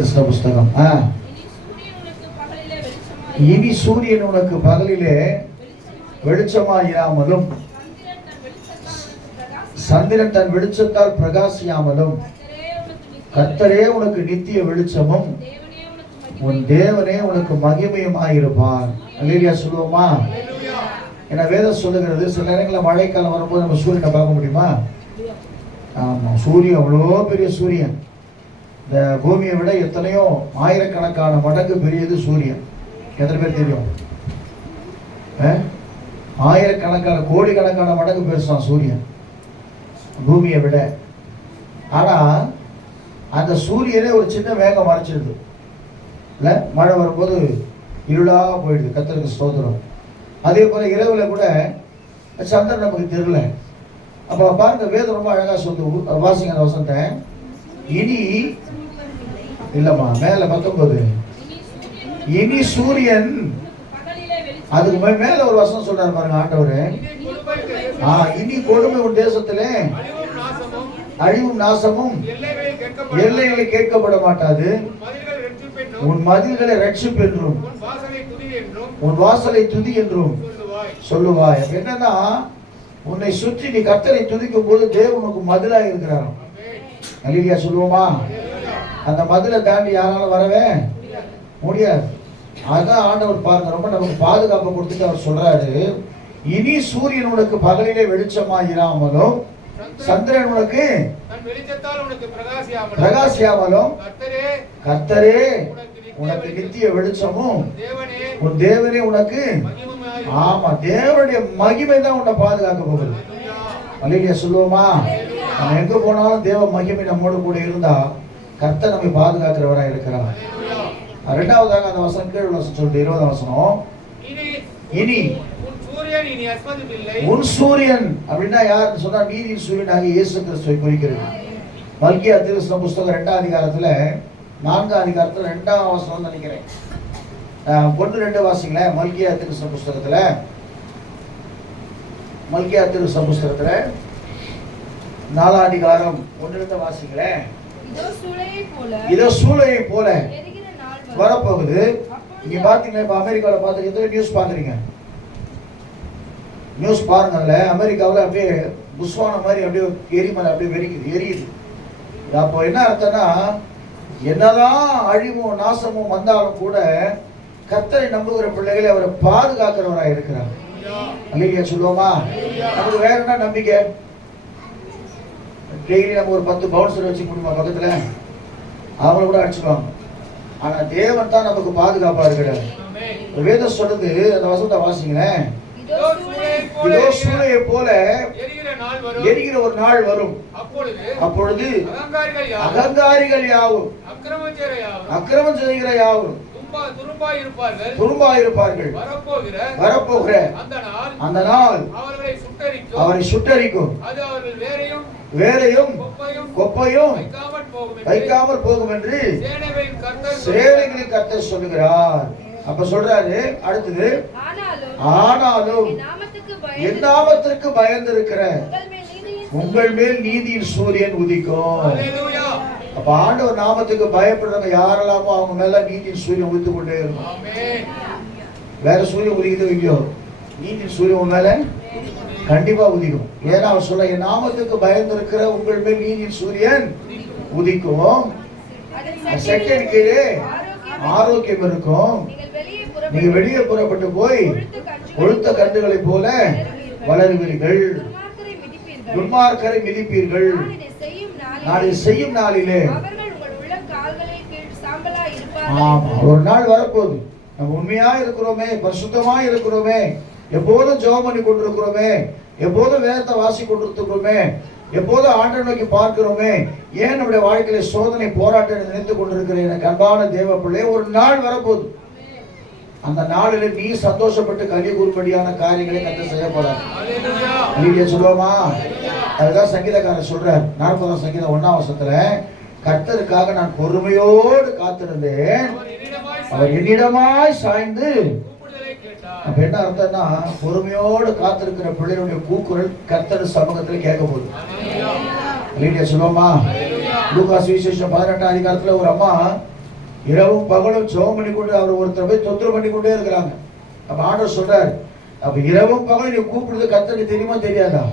புஸ்தகம். இனி சூரியன் உனக்கு பகலிலே வெளிச்சமாயிராமலும் சந்திரன் தன் வெளிச்சத்தால் பிரகாசியாமலும் கர்த்தரே உனக்கு நித்திய வெளிச்சமும் உன் தேவனே உனக்கு மகிமையுமாயிருப்பார். அல்லேலூயா சொல்லுவோமா? ஏன்னா வேதம் சொல்லுகிறது, சில நேரங்களில் மழைக்காலம் வரும்போது நம்ம சூரியனை பார்க்க முடியுமா? ஆமா, சூரியன் அவ்வளோ பெரிய சூரியன், இந்த பூமியை விட எத்தனையோ ஆயிரக்கணக்கான மடங்கு பெரியது சூரியன். எத்தனை பேர் தெரியும்? ஆயிரக்கணக்கான கோடிக்கணக்கான மடங்கு பெருசான் சூரியன் பூமியை விட. ஆனா அந்த சூரியனே ஒரு சின்ன வேகம் மறைச்சிருது இல்ல, மழை வரும்போது இருளா போயிடுது. கர்த்தருக்கு ஸ்தோத்திரம். அதே போல இரவுல கூட சந்திரன் நமக்கு தெரியல. அப்ப பாருங்க, வேதம் ரொம்ப அழகா சொல்லு. வாசிங்க அந்த வசனத்தை. இனி இல்லம்மா, மேல 19, இனி சூரியன், அதுக்கு மேல ஒரு வசனம் சொல்றாரு பாருங்க ஆண்டவரு. இனி கொடுமை உன் தேசத்திலே அழிவும் நாசமும் எல்லைகளை கேட்கப்பட மாட்டாது. உன் மதில்களை ரட்சிப்பு என்றும் உன் வாசலை துதி என்றும் சொல்லுவாய். என்னன்னா, உன்னை சுற்றி நீ கர்த்தரை துதிக்கும் போது தேவனுக்கு மதிலா இருக்கிறாராம். அல்லேலூயா சொல்லுவோமா? அந்த மதிலை தாண்டி யாராலும் வரவே முடியாது. அதான் ஆண்டவர் பாருங்க, ரொம்ப நமக்கு பாதுகாப்பு கொடுத்துட்டு அவர் சொல்றாரு, இனி சூரியன் உனக்கு பகலிலே வெளிச்சமாயிராமலும் சந்திரன் உனக்கு பிரகாசியாமலும் கர்த்தரே உனக்கு நித்திய வெளிச்சமும் உன் தேவனே உனக்கு, ஆமா, தேவனுடைய மகிமை தான் உன்னை பாதுகாக்க போகுது. அல்லேலூயா சொல்லுவோமா? நம்ம எங்க போனாலும் தேவ மகிமை நம்மோடு கூட இருந்தா கர்த்தர் நம்மை பாதுகாக்கிறவரா இருக்கிறார். இரண்டாவதாக அந்த வசனம் கீழ் வசனம் சொல்லிட்டு 20 வசனம், இனி உன் சூரியன் அப்படின்னா யாருன்னு சொன்னா நீதியின் சூரியன் ஆகிய இயேசு கிறிஸ்துவை குறிக்கிறது. மல்கியா தீர்க்கதரிசன புஸ்தகம் 2ஆம் அதிகாரத்துல 4ஆம் அதிகாரத்துல 2ஆம் வசனம் நினைக்கிறேன். 1-2 வாசிங்களேன். மல்கியா தீர்க்கதரிசன புஸ்தகத்துல 4ஆம் அதிகாரம் 1-2 வாசிங்களேன். இதோ சூளையை போல வரப்போகுது. இங்க பாத்தீங்கன்னா, இப்ப அமெரிக்காவில் பார்த்துக்கிட்டு நியூஸ் பாக்குறீங்க, நியூஸ் பாருங்கல்ல, அமெரிக்காவில் அப்படியே புஷ்வானம் மாதிரி அப்படியே எரிமலை அப்படியே எரியுது. அப்போ என்ன அர்த்தம்னா, என்னதான் அழிவும் நாசமும் வந்தாலும் கூட கர்த்தரை நம்புகிற பிள்ளைகளை அவரை பாதுகாக்கிறவராக இருக்கிறார். அல்லேலூயா சொல்லுவோமா? நமக்கு வேற என்ன நம்பிக்கை? டெய்லி நம்ம ஒரு 10 பவுன்சர் வச்சு முடியுமா பக்கத்துல? அவங்கள கூட அடிச்சுப்பாங்க. ஆனா தேவன் தான் நமக்கு பாதுகாப்பா இருக்கிறார். வேதம் சொல்லுது, அந்த வசனத்தை வாசிங்களேன். இதோ சூளையை போல எரிகிற ஒரு நாள் வரும். அப்பொழுது அகங்காரிகள் யாவும் அக்கிரமம் செய்கிற யாவும் துரும்பாயிருப்பார்கள். வரப்போகிற அந்த நாள் அவரை சுட்டரிக்கும். வேரையும் கொப்பையும் வைக்காமல் போகும் என்று சேனைகளின் கர்த்தர் சொல்லுகிறார். அப்ப சொல்றாரு அடுத்தது, ஆனாலும் என் நாமத்திற்கு பயந்திருக்கிற உங்கள் மேல் நீதியின் சூரியன் உதிக்கும். அப்ப ஆண்டவர் நாமத்துக்கு பயப்படுறவங்க யாரெல்லாமோ அவங்க மேல நீதியின் சூரியன் உதித்து கொண்டே இருக்கும். வேற சூரியன் உதிக்குதோ இல்லையோ, நீதியின் சூரியன் மேல கண்டிப்பா உதிக்கும். ஏன்னா அவர் சொல்ல, என் நாமத்துக்கு பயந்திருக்கிற உங்கள் மேல் நீதியின் சூரியன் உதிக்கும். செகண்ட் கீழே ஆரோக்கியம் இருக்கும். நீங்க வெளியே புறப்பட்டு போய் கொழுத்த கன்றுகளை போல வளருவீர்கள், துன்மார்க்கரை மிதிப்பீர்கள். நாளை செய்யும் நாளிலே ஆமா, ஒரு நாள் வரப்போகுது. நம்ம உண்மையா இருக்கிறோமே, பரிசுத்தமா இருக்கிறோமே, எப்போதும் ஜெபம் பண்ணி கொண்டிருக்கிறோமே, எப்போதும் வேதத்தை வாசி கொண்டிருக்கிறோமே, எப்போதும் ஆண்டவரை நோக்கி பார்க்கிறோமே, ஏன் நம்முடைய வாழ்க்கையில சோதனை போராட்டம் நினைத்து கொண்டிருக்கிறேன் எனக்கு அன்பான தேவ பிள்ளை, ஒரு நாள் வரப்போகுது. அந்த நாளில் நீ சந்தோஷப்பட்டு கலி கூறும்படியான காரியங்களை கர்த்தர் செய்ய போறார். அல்லேலூயா சொல்லுவோமா? அதுதான் சங்கீதக்காரர் சொல்றார் 40ஆம் சங்கீதம் 1ஆம் வசனத்துல, கர்த்தருக்காக நான் பொறுமையோடு காத்திருந்தேன், அவர் என்னிடமாய் சாய்ந்து. அப்ப என்ன அர்த்தம்னா, பொறுமையோடு காத்திருக்கிற பிள்ளைகளுடைய கூக்குரல் கர்த்தர் சமூகத்தில் கேட்க போகுது. அல்லேலூயா சொல்லுவோமா? லூக்கா சுவிசேஷம் 18ஆம் அதிகாரத்துல ஒரு அம்மா இரவும் பகலும் ஜெபம் பண்ணி கொண்டு அவர் ஒருத்தர் போய் தொந்தரவு பண்ணி கொண்டே இருக்கிறாங்க. அப்ப ஆண்டவர் சொல்றாரு, அப்ப இரவும் பகலும் நீ கூப்பிடுறது கர்த்தருக்கு தெரியுமா தெரியாதா?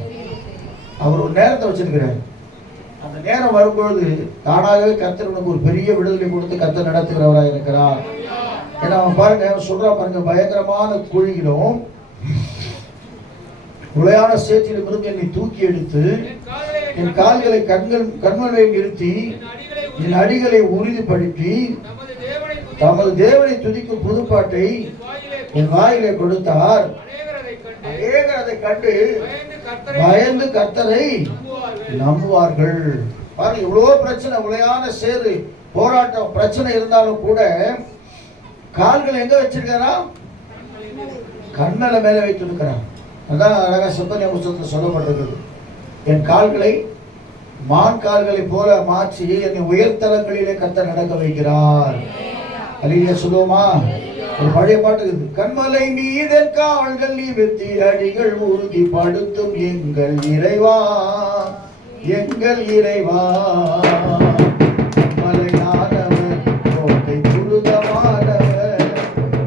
அவர் ஒரு நேரத்தை வச்சிருக்கிறார். அந்த நேரம் வரும்பொழுது தானாகவே கர்த்தர் உனக்கு ஒரு பெரிய விடுதலை கொடுத்து கர்த்தர் நடத்துகிறவராக இருக்கிறார். ஏன்னா அவன் பாருங்க, சொல்றா பாருங்க, பயங்கரமான குழியிலும் உளையான சேற்றிலும் இருந்து என்னை தூக்கி எடுத்து என் கால்களை கண்மலையில் நிறுத்தி என் அடிகளை உறுதிப்படுத்தி தமது தேவனை துதிக்கும் புதுப்பாட்டை என் வாயிலை கொடுத்தார். அநேகர் அதை கண்டு பயந்து கர்த்தரை நம்புவார்கள். பாருங்க, இவ்வளவு பிரச்சனை, உளையான சேறு, போராட்டம், பிரச்சனை இருந்தாலும் கூட கால்களை எங்க வச்சிருக்காரா? கண்மலை மேல வைத்திருக்கிறான். அதான் அழகா செப்பனியா புத்தகத்தில் சொல்லப்பட்டிருக்கிறது. என் கால்களை மான் கால்களை போல மாற்றி என்னை உயர்தலங்களிலே கர்த்தர் நடக்க வைக்கிறார். அல்லேலூயா சொல்லுவோமா? ஒரு பழைய பாட்டு இருக்குது. கண்மலை மீதன் கால்கள் நிமிர்த்தி அடிகள் உறுதிப்படுத்தும் எங்கள் இறைவா, எங்கள் இறைவா. கண்மலையானவர் கோட்டை துருகமானவர்,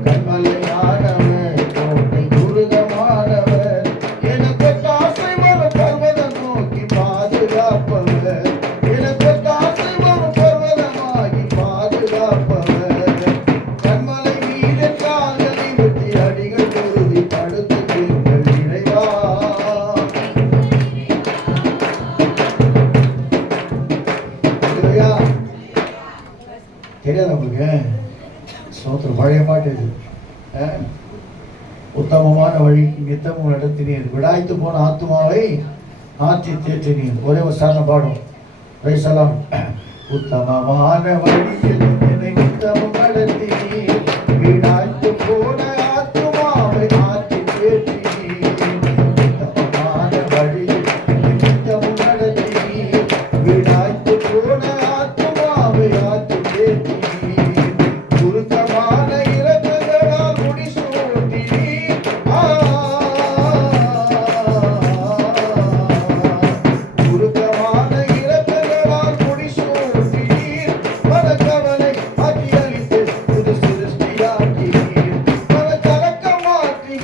கண்மலையானவர் கோட்டை துருகமானவர். எனக்கு தாசை வரும் பர்வதம் நோக்கி பாதுகாப்பவர், எனக்கு தாசை வரும் பர்வதமாகி பாதுகாப்பவர். கண்மலை மீது கால்களை வெட்டி அடிகள் உறுதிப்படுத்தும் எங்கள் இறைவா. தெரியாது உங்களுக்கு? சோத்திரம், பழைய பாட்டு இது. உத்தமமான வழி நித்தமும் நடத்தினீர், விடாய்த்து போன ஆத்துமாவை ஆற்றி தேற்றினீர். ஒரே ஒரு சாரண பாடும். பிரைசலாம். உத்தமமான வழியில் என்னை நித்தமும் நடத்தினீர், விடாய்த்து போன ஆத்துமாவை ஆற்றி தேற்றினீர். உத்தமமான வழியில் என்னை நித்தமும் நடத்தினீர், விடாய்த்து போன ஆத்துமாவை ஆற்றி தேற்றினீர். குறுக்கமான இறக்கங்களால் முடிசூட்டினீர். குறுக்கமான இறக்கங்களால் முடிசூட்டினீர். மனக்கவலை மாற்றி அளித்து புது சிருஷ்டியாக்கினீர். மனக்கலக்கம் மாற்றி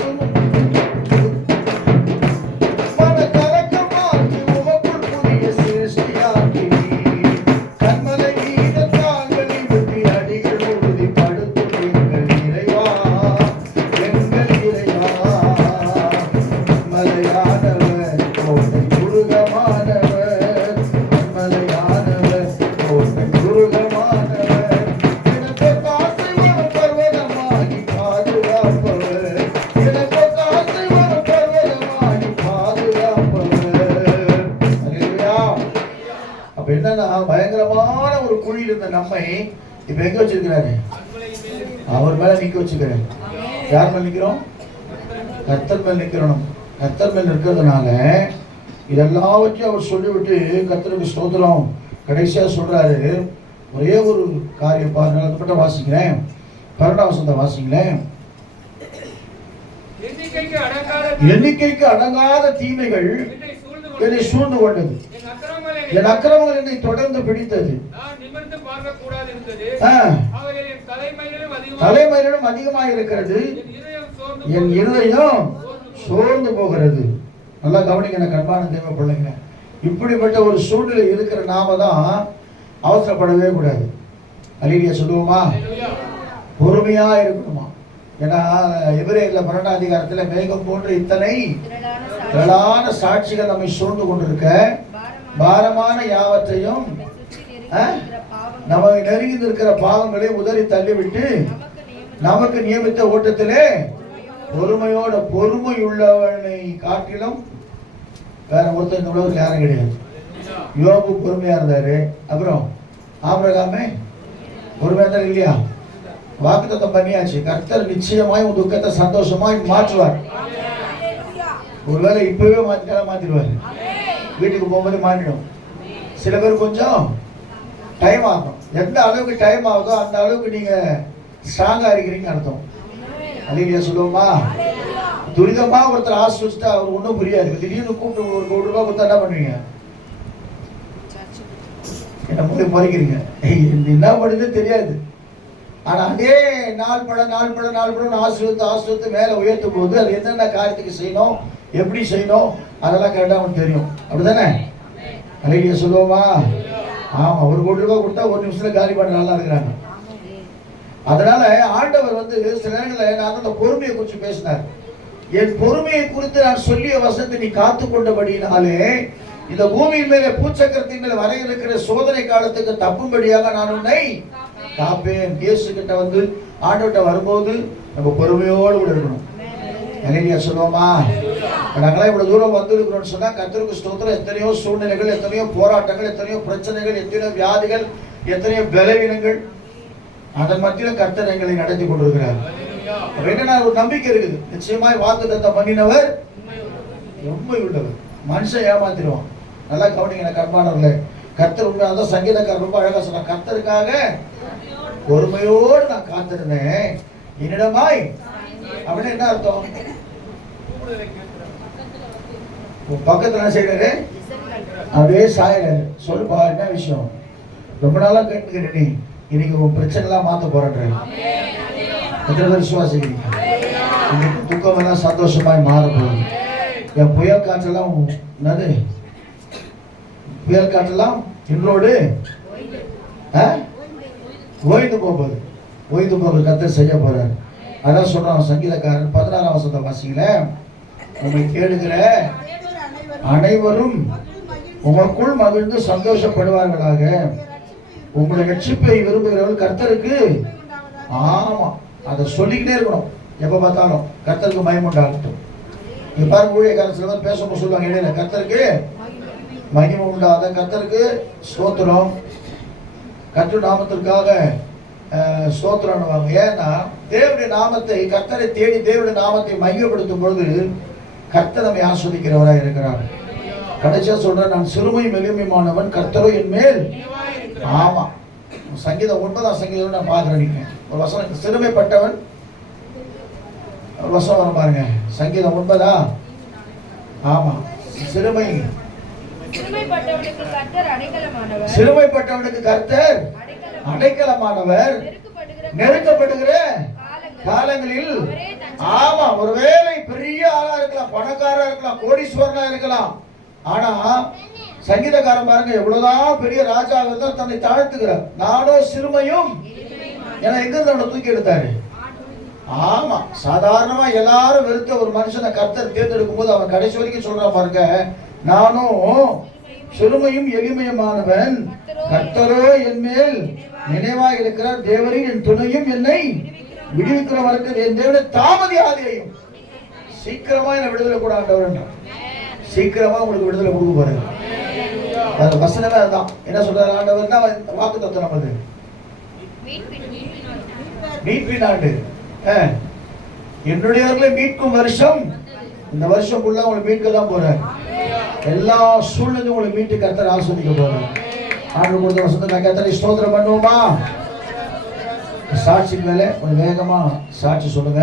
உமக்குள் புதிய சிருஷ்டியாக்கினீர். கண்மலை மீது கால்களை வெட்டி அடிகள் உறுதிப்படுத்தும் எங்கள் இறைவா, எங்கள் இறைவா. கண்மலையானவர் கோட்டை துருகமானவர், கண்மலையானவர் கோட்டை துருகமானவர். எனக்கு காசை வரும் பர்வதமாகி பாதுகாப்பவர், எனக்கு காசை வரும் பர்வதமாகி பாதுகாப்பவர். அல்லேலூயா. அப்ப என்னன்னா, பயங்கரமான ஒரு குழியில் இருந்த நம்மை இப்ப எங்க வச்சிருக்கிறாரு? அவர் மேல நிக்க வச்சுக்கிறாரு. யார் மேல நிக்கிறோம்? கர்த்தர் மேல் நிக்கிறோம். கர்த்தர் மேல் இருக்கிறதுனால இதெல்லாவற்றையும் அவர் சொல்லிவிட்டு கர்த்தருக்கு ஸ்தோத்திரம் கடைசியா சொல்றாரு. ஒரே ஒரு காரியம் பாருங்க, அதை மட்டும் வாசிக்கிறேன். 12ஆம் வசனத்தை வாசிங்களேன். எண்ணிக்கைக்கு அடங்காத தீமைகள் என்னை சூழ்ந்து கொண்டது, என் அக்கிரமங்கள் என்னை தொடர்ந்து பிடித்தது. தலைமையிலும் அதிகமாக இருக்கிறது, என் இருதயம் சோர்ந்து போகிறது. நல்லா கவனிக்க கண்பான தேவ பிள்ளைங்க. இப்படிப்பட்ட ஒரு சூழ்நிலை இருக்கிற நாம தான் அவசரப்படவே கூடாது. அல்லேலூயா சொல்லுவோமா? பொறுமையா இருக்கணுமா? ஏன்னா எபிரேயர்ல 12ஆம் அதிகாரத்துல மேகம் போன்ற இத்தனை திரளான சாட்சிகள் நம்மை சூழ்ந்து கொண்டிருக்க, பாரமான யாவற்றையும் நமக்கு நெருங்கி இருக்கிற பாவங்களை உதறி தள்ளிவிட்டு நமக்கு நியமித்த ஓட்டத்திலே பொறுமையோட, பொறுமை உள்ளவனை காட்டிலும் வேற ஒருத்தர் இந்த உலகத்தில் யாரும் கிடையாது. யோபு பொறுமையா இருந்தாரு. அப்புறம் ஆபிரகாமே பொறுமையா இருந்தாரு இல்லையா? வாக்குத்தத்தம் பண்ணியாச்சு. கர்த்தர் நிச்சயமாய் உன் துக்கத்தை சந்தோஷமாய் மாற்றுவார். ஒருவேளை இப்பவே மாத்திடுவாரு. வீட்டுக்கு போகும்போது மாறிடும். சில பேர் கொஞ்சம் டைம் ஆகும். எந்த அளவுக்கு டைம் ஆகுதோ அந்த அளவுக்கு நீங்க ஸ்ட்ராங்கா இருக்கிறீங்க அர்த்தம். அல்லேலூயா சொல்லுவோமா? துரிதமா ஒருத்தர் ஆசிரிச்சுட்டா அவர் ஒன்றும் புரியாது. திடீர்னு கூப்பிட்டு ஒரு ₹100 கொடுத்தா என்ன பண்ணுவீங்க? என்ன போய் பறிக்கிறீங்க, என்ன பண்ணுதுன்னு தெரியாது. ஆனா அதே நாள் படம் ஆசிரியத்து மேல உயர்த்தும் போது அது என்னென்ன காரியத்துக்கு செய்யணும், எப்படி செய்யணும், அதெல்லாம் கரெக்டாக அவனுக்கு தெரியும். அப்படிதானே? அலையிலேயே சொல்லுவோமா? ஆமா, 1 கோடி ரூபாய் கொடுத்தா 1 நிமிஷத்துல காலி பண்ண நல்லா இருக்கிறாங்க. அதனால ஆண்டவர் வந்து சில நேரங்களில் நான் அந்த பொறுமையை குறித்து பேசினார். என் பொறுமையை குறித்து நான் சொல்லிய வசனத்தை நீ காத்து கொண்டபடினாலே இந்த பூமியின் மேலே பூச்சக்கரத்தின் மேலே வர இருக்கிற சோதனை காலத்துக்கு தப்பும்படியாக நான் உன்னை காப்பேன். இயேசு கிட்ட வந்து ஆண்டவர்கிட்ட வரும்போது நம்ம பொறுமையோடு கூட இருக்கணும். அலையிலேயே சொல்லுவோமா? நாங்களாம் இவ்வளவு தூரம் வந்திருக்கிறோம்னு சொன்னா கர்த்தருக்கு ஸ்தோத்திரம். எத்தனையோ சூழ்நிலைகள், எத்தனையோ போராட்டங்கள், எத்தனையோ பிரச்சனைகள், எத்தனையோ வியாதிகள், எத்தனையோ பலவீனங்கள், அதன் மத்தியில் கர்த்தர் எங்களை நடத்தி கொண்டிருக்கிறார். என்னன்னா ஒரு நம்பிக்கை இருக்குது. நிச்சயமாய் வாக்குத்தத்தம் பண்ணினவர் உண்மை உள்ளவர். மனுஷன் ஏமாத்திடுவான். நல்லா கவனிங்க கர்மானவர்களே. கர்த்தர் உண்மை. அதான் சங்கீதக்காரர் ரொம்ப அழகா சொன்னார், கர்த்தருக்காக பொறுமையோடு நான் காத்திருந்தேன் என்னிடமாய். அப்படின்னு என்ன அர்த்தம்? பக்கத்துல என்ன செய்யறாரு? அப்படியே சாயிறாரு. சொல்லுப்பா என்ன விஷயம்? ரொம்ப நாளா கேட்டுக்கிறேன், நீ இன்னைக்கு உன் பிரச்சனை எல்லாம் மாத்த போறேன். எத்தனை பேர் விசுவாசிக்கிறீங்க? இன்னைக்கு துக்கம் எல்லாம் சந்தோஷமாய் மாற போகுது. என் புயல் காற்றெல்லாம் என்னது? புயல் காற்றெல்லாம் இன்றோடு ஓய்ந்து போகுது. ஓய்ந்து போக கர்த்தர் செய்ய போறார். அதான் சொல்றான் சங்கீதக்காரன் 16ஆம் வசனத்தை வாசிக்கல. உம்மை தேடுகிற அனைவரும் உமக்குள் மகிழ்ந்து சந்தோஷப்படுவார்களாக. உங்களுடைய ரட்சிப்பை விரும்புகிறவர்கள் கர்த்தருக்கு. ஆமா, அதை சொல்லிக்கிட்டே இருக்கணும். எப்ப பார்த்தாலும் கர்த்தருக்கு மகிமை உண்டாகட்டும். இங்க பாருங்க, ஊழியக்காரர் சில பேர் பேசும்போது சொல்லுவாங்க இடையில, கர்த்தருக்கு மகிமை உண்டாத, கர்த்தருக்கு ஸ்தோத்திரம், கர்த்தர் நாமத்திற்காக ஸ்தோத்திரம்னுவாங்க. ஏன்னா தேவனுடைய நாமத்தை, கர்த்தரை தேடி தேவனுடைய நாமத்தை மையப்படுத்தும் பொழுது கர்த்தர் நம்மை ஆஸ்வதிக்கிறவராக இருக்கிறார். கடைசியா சொல்றேன், நான் சிறுமையும் எளிமையுமானவன், கர்த்தரோ என் மேல். ஆமா, சங்கீதம் 9ஆம் சங்கீதம் நான் பார்க்கிறேன். ஒரு வசனம், சிறுமைப்பட்டவன், ஒரு வசனம் வரும் பாருங்க. சங்கீதம் 9. ஆமா, சிறுமைப்பட்டவனுக்கு கர்த்தர் அடைக்கலமானவர், நெருக்கப்படுகிற காலங்களில். ஆமா, ஒருவேளை பெரிய ஆளா இருக்கலாம், பணக்காரா இருக்கலாம், கோடீஸ்வரனா இருக்கலாம். ஆனா சங்கீதக்காரன் பாருங்க, எவ்வளவுதான் பெரிய ராஜா இருந்தால் தன்னை தாழ்த்துகிறார். நானோ சிறுமையும். ஏன்னா எங்க இருந்து அவனை தூக்கி எடுத்தாரு? ஆமா, சாதாரணமா எல்லாரும் வெறுத்த ஒரு மனுஷனை கர்த்தர் தேர்ந்தெடுக்கும் போது அவன் கடைசி வரைக்கும் சொல்றான் பாருங்க, நானும் சிறுமையும் எளிமையுமானவன், கர்த்தரோ என் மேல் நினைவாக இருக்கிறார். தேவரின் என் துணையும் என்னை விடுவிக்கிறவருக்கு என் தேவனை தாமதியாதையும். சீக்கிரமா என்ன விடுதலை கூட ஆண்டவர், சீக்கிரமா உங்களுக்கு விடுதலை கொடுக்க போறாரு. அது வசனமே அதுதான். என்ன சொல்றாரு ஆண்டவர்னா வாக்குத்தத்தம் நமது மீட்பின் ஆண்டு. என்னுடையவர்களை மீட்கும் வருஷம். இந்த வருஷம் ஃபுல்லா உங்களை மீட்க தான் போறாரு. எல்லா சூழ்நிலையும் உங்களை மீட்டு கர்த்தர் ஆஸ்வதிக்க போறாரு. ஆண்டு கொடுத்த வருஷத்தை நான் கர்த்தரை ஸ்தோத்திரம் பண்ணுவோமா? சாட்சிக்கு மேலே கொஞ்சம் வேகமா சாட்சி சொல்லுங்க.